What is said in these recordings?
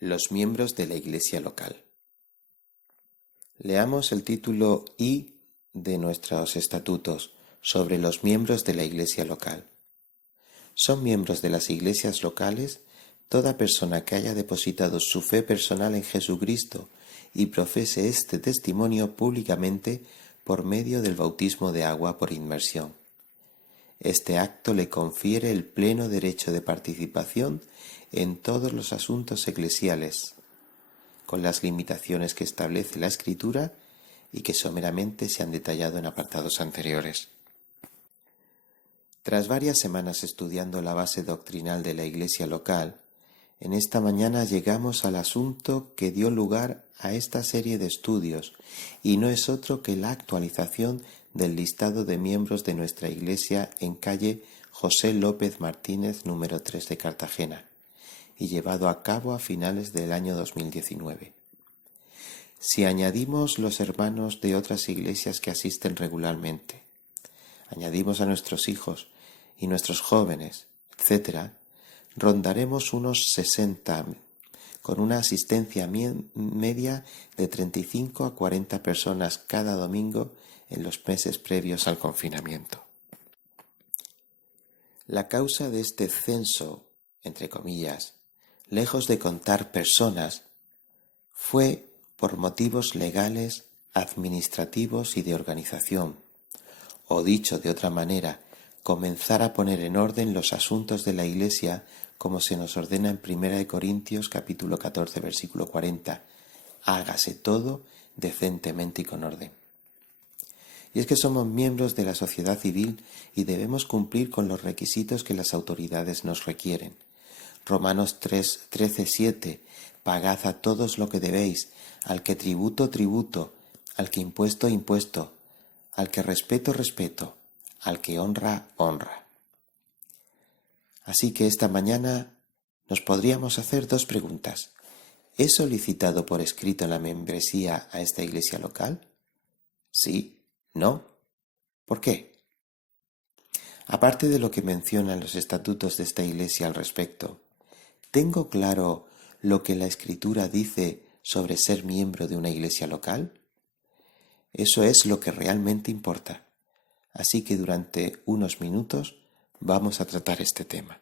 Los miembros de la Iglesia local. Leamos el título I de nuestros estatutos sobre los miembros de la Iglesia local. Son miembros de las iglesias locales toda persona que haya depositado su fe personal en Jesucristo y profese este testimonio públicamente por medio del bautismo de agua por inmersión. Este acto le confiere el pleno derecho de participación en todos los asuntos eclesiales, con las limitaciones que establece la Escritura y que someramente se han detallado en apartados anteriores. Tras varias semanas estudiando la base doctrinal de la Iglesia local, en esta mañana llegamos al asunto que dio lugar a esta serie de estudios, y no es otro que la actualización del listado de miembros de nuestra Iglesia en calle José López Martínez, número 3 de Cartagena, y llevado a cabo a finales del año 2019. Si añadimos los hermanos de otras iglesias que asisten regularmente, añadimos a nuestros hijos y nuestros jóvenes, etc., rondaremos unos 60, con una asistencia media de 35 a 40 personas cada domingo en los meses previos al confinamiento. La causa de este censo, entre comillas, lejos de contar personas, fue por motivos legales, administrativos y de organización, o dicho de otra manera, comenzar a poner en orden los asuntos de la Iglesia como se nos ordena en 1 Corintios capítulo 14 versículo 40, hágase todo decentemente y con orden. Y es que somos miembros de la sociedad civil y debemos cumplir con los requisitos que las autoridades nos requieren. Romanos 13:7, pagad a todos lo que debéis, al que tributo, tributo, al que impuesto, impuesto, al que respeto, respeto, al que honra, honra. Así que esta mañana nos podríamos hacer dos preguntas. ¿He solicitado por escrito la membresía a esta iglesia local? ¿Sí? ¿No? ¿Por qué? Aparte de lo que mencionan los estatutos de esta iglesia al respecto, ¿tengo claro lo que la Escritura dice sobre ser miembro de una iglesia local? Eso es lo que realmente importa. Así que durante unos minutos vamos a tratar este tema.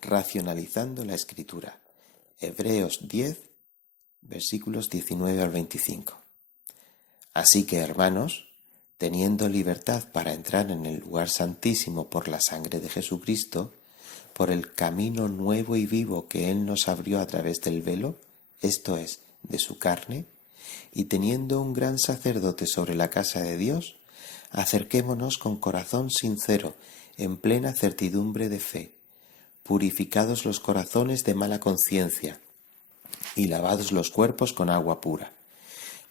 Racionalizando la Escritura. Hebreos 10, versículos 19 al 25. Así que, hermanos, teniendo libertad para entrar en el lugar santísimo por la sangre de Jesucristo, por el camino nuevo y vivo que Él nos abrió a través del velo, esto es, de su carne, y teniendo un gran sacerdote sobre la casa de Dios, acerquémonos con corazón sincero, en plena certidumbre de fe, purificados los corazones de mala conciencia, y lavados los cuerpos con agua pura.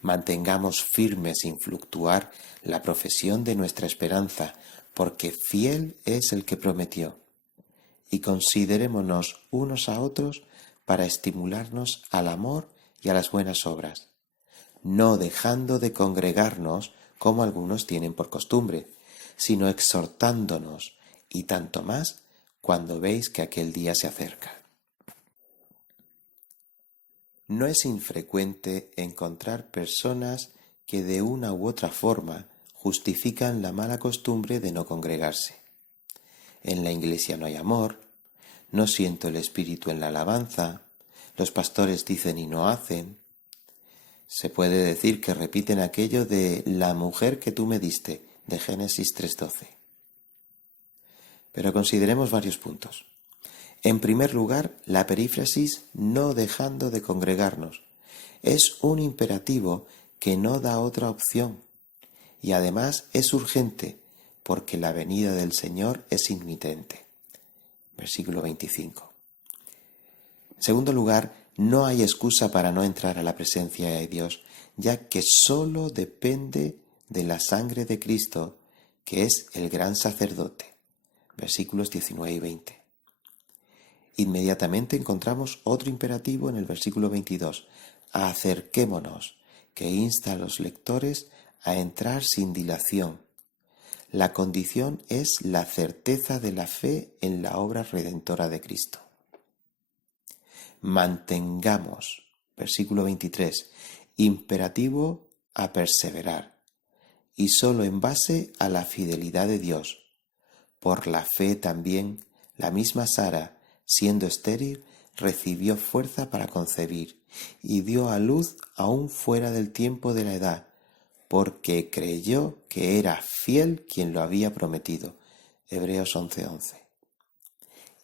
Mantengamos firme sin fluctuar la profesión de nuestra esperanza, porque fiel es el que prometió. Y considerémonos unos a otros para estimularnos al amor y a las buenas obras, no dejando de congregarnos como algunos tienen por costumbre, sino exhortándonos, y tanto más cuando veis que aquel día se acerca. No es infrecuente encontrar personas que de una u otra forma justifican la mala costumbre de no congregarse. En la iglesia no hay amor, no siento el espíritu en la alabanza, los pastores dicen y no hacen. Se puede decir que repiten aquello de la mujer que tú me diste, de Génesis 3:12. Pero consideremos varios puntos. En primer lugar, la perífrasis no dejando de congregarnos. Es un imperativo que no da otra opción y además es urgente porque la venida del Señor es inminente. Versículo 25. En segundo lugar, no hay excusa para no entrar a la presencia de Dios, ya que sólo depende de la sangre de Cristo, que es el gran sacerdote. Versículos 19 y 20. Inmediatamente encontramos otro imperativo en el versículo 22, acerquémonos, que insta a los lectores a entrar sin dilación. La condición es la certeza de la fe en la obra redentora de Cristo. Mantengamos, versículo 23, imperativo a perseverar, y solo en base a la fidelidad de Dios. Por la fe también, la misma Sara, siendo estéril, recibió fuerza para concebir, y dio a luz aún fuera del tiempo de la edad, porque creyó que era fiel quien lo había prometido. Hebreos 11:11.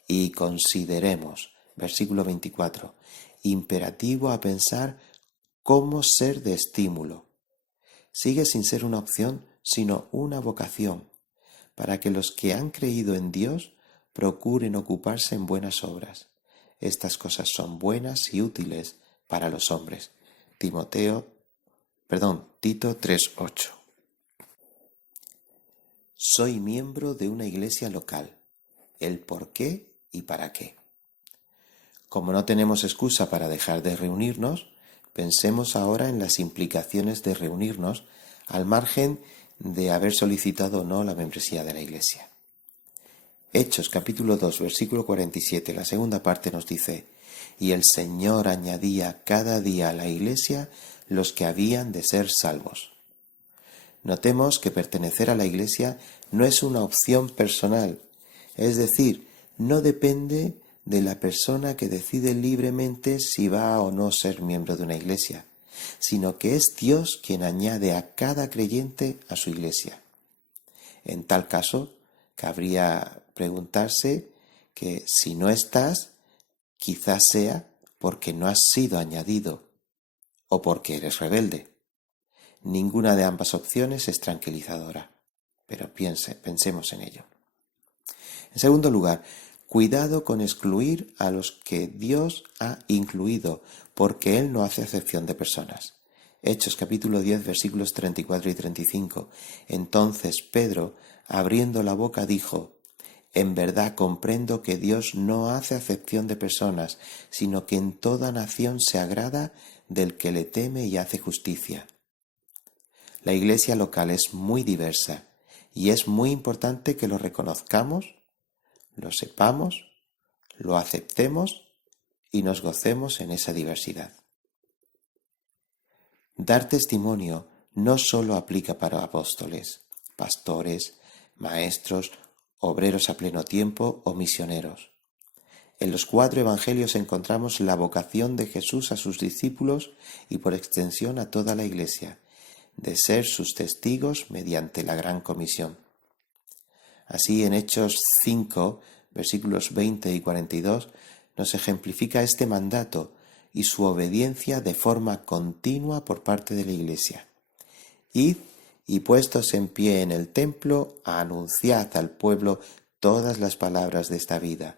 Y consideremos, versículo 24, imperativo a pensar cómo ser de estímulo. Sigue sin ser una opción, sino una vocación, para que los que han creído en Dios procuren ocuparse en buenas obras. Estas cosas son buenas y útiles para los hombres. Tito 3:8. Soy miembro de una iglesia local. El por qué y para qué. Como no tenemos excusa para dejar de reunirnos, pensemos ahora en las implicaciones de reunirnos al margen de haber solicitado o no la membresía de la iglesia. Hechos capítulo 2, versículo 47, la segunda parte nos dice: y el Señor añadía cada día a la iglesia los que habían de ser salvos. Notemos que pertenecer a la iglesia no es una opción personal, es decir, no depende de la persona que decide libremente si va o no ser miembro de una iglesia, sino que es Dios quien añade a cada creyente a su iglesia. En tal caso, cabría preguntarse que si no estás, quizás sea porque no has sido añadido o porque eres rebelde. Ninguna de ambas opciones es tranquilizadora, pero pensemos en ello. En segundo lugar, cuidado con excluir a los que Dios ha incluido, porque Él no hace acepción de personas. Hechos capítulo 10, versículos 34 y 35. Entonces Pedro, abriendo la boca, dijo: en verdad comprendo que Dios no hace acepción de personas, sino que en toda nación se agrada del que le teme y hace justicia. La iglesia local es muy diversa y es muy importante que lo reconozcamos, lo sepamos, lo aceptemos y nos gocemos en esa diversidad. Dar testimonio no solo aplica para apóstoles, pastores, maestros, obreros a pleno tiempo o misioneros. En los 4 evangelios encontramos la vocación de Jesús a sus discípulos y por extensión a toda la iglesia, de ser sus testigos mediante la gran comisión. Así, en Hechos 5, versículos 20 y 42, nos ejemplifica este mandato y su obediencia de forma continua por parte de la iglesia. Id y puestos en pie en el templo, anunciad al pueblo todas las palabras de esta vida.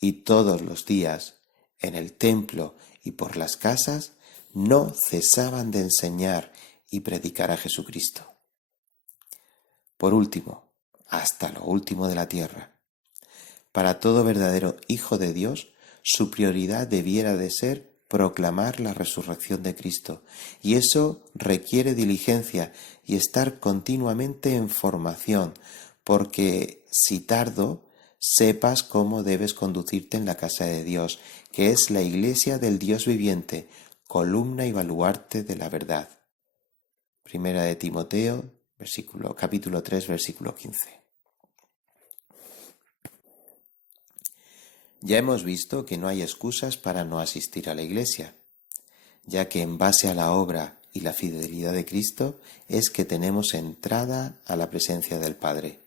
Y todos los días, en el templo y por las casas, no cesaban de enseñar y predicar a Jesucristo. Por último, hasta lo último de la tierra, para todo verdadero hijo de Dios, su prioridad debiera de ser proclamar la resurrección de Cristo, y eso requiere diligencia y estar continuamente en formación, porque si tardo, sepas cómo debes conducirte en la casa de Dios, que es la iglesia del Dios viviente, columna y baluarte de la verdad. Primera de Timoteo, capítulo 3, versículo 15. Ya hemos visto que no hay excusas para no asistir a la iglesia, ya que en base a la obra y la fidelidad de Cristo es que tenemos entrada a la presencia del Padre.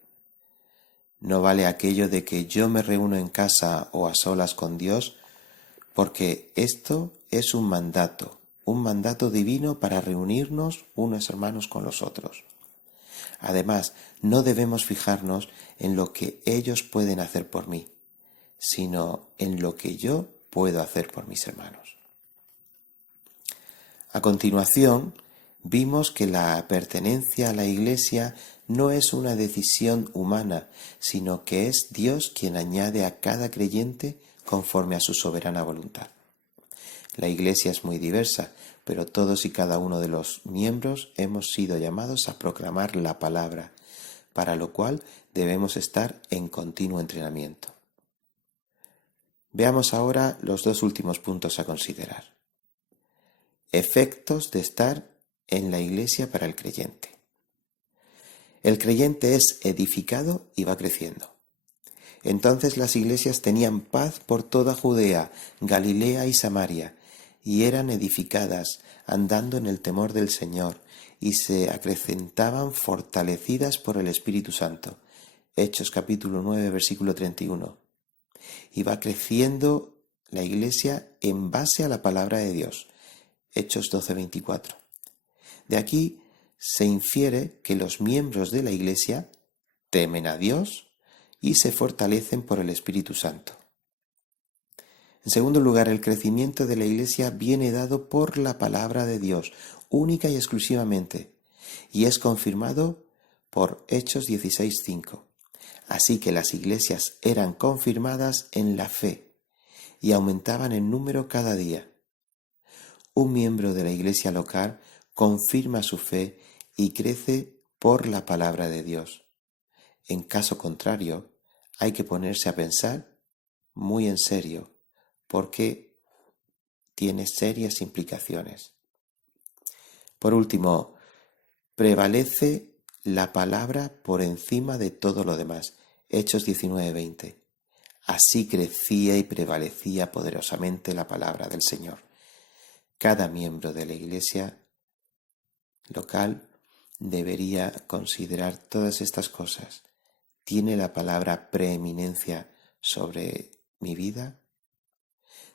No vale aquello de que yo me reúno en casa o a solas con Dios, porque esto es un mandato divino para reunirnos unos hermanos con los otros. Además, no debemos fijarnos en lo que ellos pueden hacer por mí, sino en lo que yo puedo hacer por mis hermanos. A continuación, vimos que la pertenencia a la Iglesia no es una decisión humana, sino que es Dios quien añade a cada creyente conforme a su soberana voluntad. La Iglesia es muy diversa, pero todos y cada uno de los miembros hemos sido llamados a proclamar la palabra, para lo cual debemos estar en continuo entrenamiento. Veamos ahora los dos últimos puntos a considerar. Efectos de estar en la iglesia para el creyente. El creyente es edificado y va creciendo. Entonces las iglesias tenían paz por toda Judea, Galilea y Samaria, y eran edificadas, andando en el temor del Señor, y se acrecentaban fortalecidas por el Espíritu Santo. Hechos capítulo 9, versículo 31. Y va creciendo la iglesia en base a la palabra de Dios. Hechos 12, 24. De aquí se infiere que los miembros de la iglesia temen a Dios y se fortalecen por el Espíritu Santo. En segundo lugar, el crecimiento de la iglesia viene dado por la palabra de Dios, única y exclusivamente, y es confirmado por Hechos 16:5. Así que las iglesias eran confirmadas en la fe y aumentaban en número cada día. Un miembro de la iglesia local confirma su fe y crece por la palabra de Dios. En caso contrario, hay que ponerse a pensar muy en serio, porque tiene serias implicaciones. Por último, prevalece la palabra por encima de todo lo demás. Hechos 19:20. Así crecía y prevalecía poderosamente la palabra del Señor. Cada miembro de la iglesia local debería considerar todas estas cosas. ¿Tiene la palabra preeminencia sobre mi vida?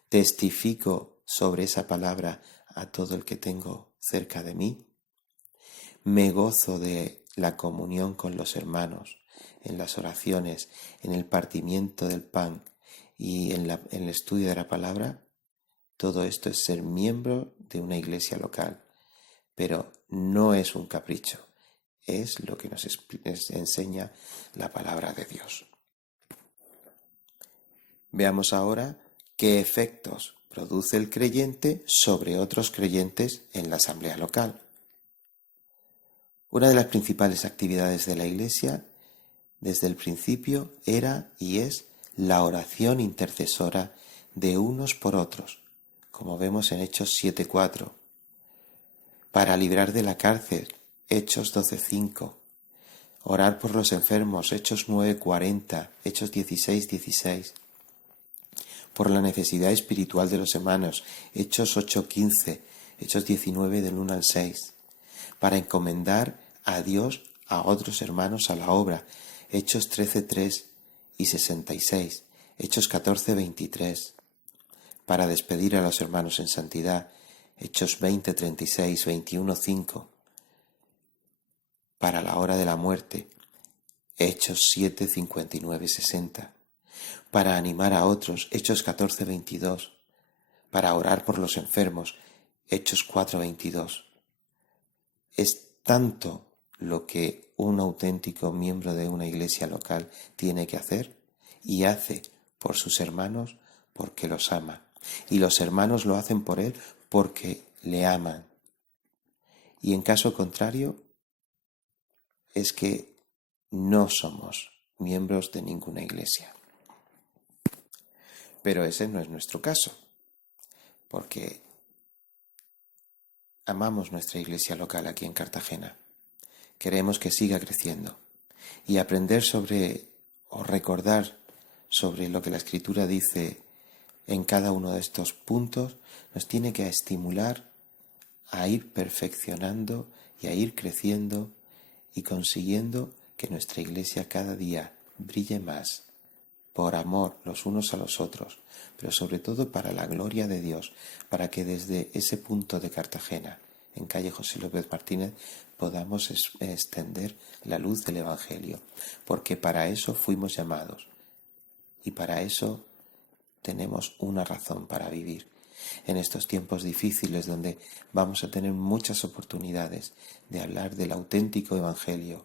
¿Testifico sobre esa palabra a todo el que tengo cerca de mí? ¿Me gozo de la comunión con los hermanos, en las oraciones, en el partimiento del pan y en el estudio de la palabra? Todo esto es ser miembro de una iglesia local, pero no es un capricho, es lo que nos enseña la palabra de Dios. Veamos ahora qué efectos produce el creyente sobre otros creyentes en la asamblea local. Una de las principales actividades de la Iglesia desde el principio era y es la oración intercesora de unos por otros, como vemos en Hechos 7:4, para librar de la cárcel, Hechos 12:5, orar por los enfermos, Hechos 9:40, Hechos 16:16, por la necesidad espiritual de los hermanos, Hechos 8:15, Hechos 19 del 1 al 6, para encomendar a Dios a otros hermanos a la obra, Hechos 13:3 y 66, Hechos 14:23, para despedir a los hermanos en santidad, Hechos 20:36, 21:5, para la hora de la muerte, Hechos 7:59, 60, para animar a otros, Hechos 14:22, para orar por los enfermos, Hechos 4:22. Es tanto lo que un auténtico miembro de una iglesia local tiene que hacer y hace por sus hermanos porque los ama. Y los hermanos lo hacen por él porque le aman. Y en caso contrario, es que no somos miembros de ninguna iglesia. Pero ese no es nuestro caso, porque amamos nuestra iglesia local aquí en Cartagena. Queremos que siga creciendo y aprender sobre o recordar sobre lo que la Escritura dice en cada uno de estos puntos nos tiene que estimular a ir perfeccionando y a ir creciendo y consiguiendo que nuestra iglesia cada día brille más por amor los unos a los otros, pero sobre todo para la gloria de Dios, para que desde ese punto de Cartagena, en calle José López Martínez, podamos extender la luz del Evangelio, porque para eso fuimos llamados y para eso tenemos una razón para vivir. En estos tiempos difíciles donde vamos a tener muchas oportunidades de hablar del auténtico Evangelio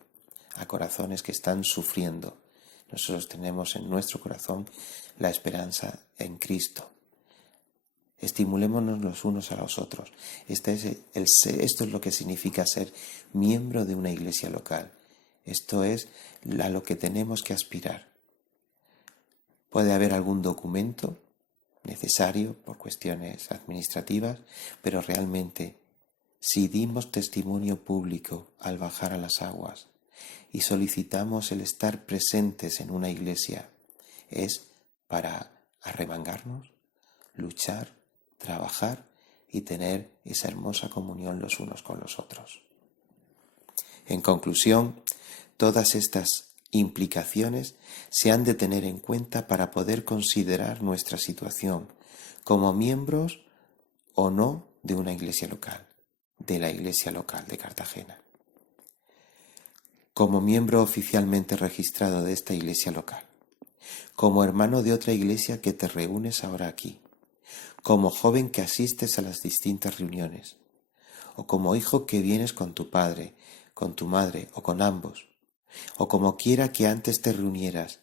a corazones que están sufriendo, nosotros tenemos en nuestro corazón la esperanza en Cristo. Estimulémonos los unos a los otros. Esto es lo que significa ser miembro de una iglesia local. Esto es a lo que tenemos que aspirar. Puede haber algún documento necesario por cuestiones administrativas, pero realmente, si dimos testimonio público al bajar a las aguas y solicitamos el estar presentes en una iglesia, es para arremangarnos, luchar, trabajar y tener esa hermosa comunión los unos con los otros. En conclusión, todas estas implicaciones se han de tener en cuenta para poder considerar nuestra situación como miembros o no de una iglesia local, de la iglesia local de Cartagena. Como miembro oficialmente registrado de esta iglesia local, como hermano de otra iglesia que te reúnes ahora aquí, como joven que asistes a las distintas reuniones, o como hijo que vienes con tu padre, con tu madre o con ambos, o como quiera que antes te reunieras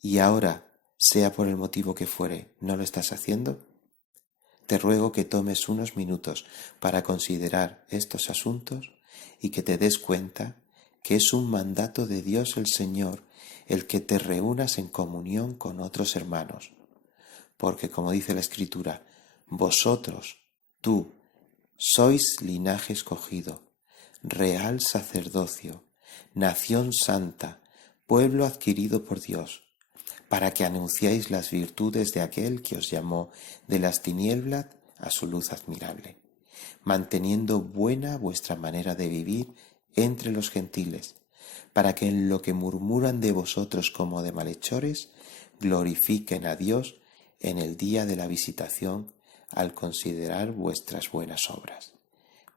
y ahora, sea por el motivo que fuere, no lo estás haciendo, te ruego que tomes unos minutos para considerar estos asuntos y que te des cuenta que es un mandato de Dios el Señor el que te reúnas en comunión con otros hermanos, porque como dice la Escritura, vosotros, tú, sois linaje escogido, real sacerdocio, nación santa, pueblo adquirido por Dios, para que anunciéis las virtudes de aquel que os llamó de las tinieblas a su luz admirable, manteniendo buena vuestra manera de vivir entre los gentiles, para que en lo que murmuran de vosotros como de malhechores, glorifiquen a Dios en el día de la visitación al considerar vuestras buenas obras.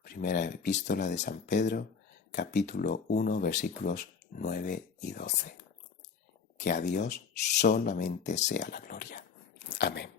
Primera epístola de San Pedro, capítulo 1, versículos 9 y 12. Que a Dios solamente sea la gloria. Amén.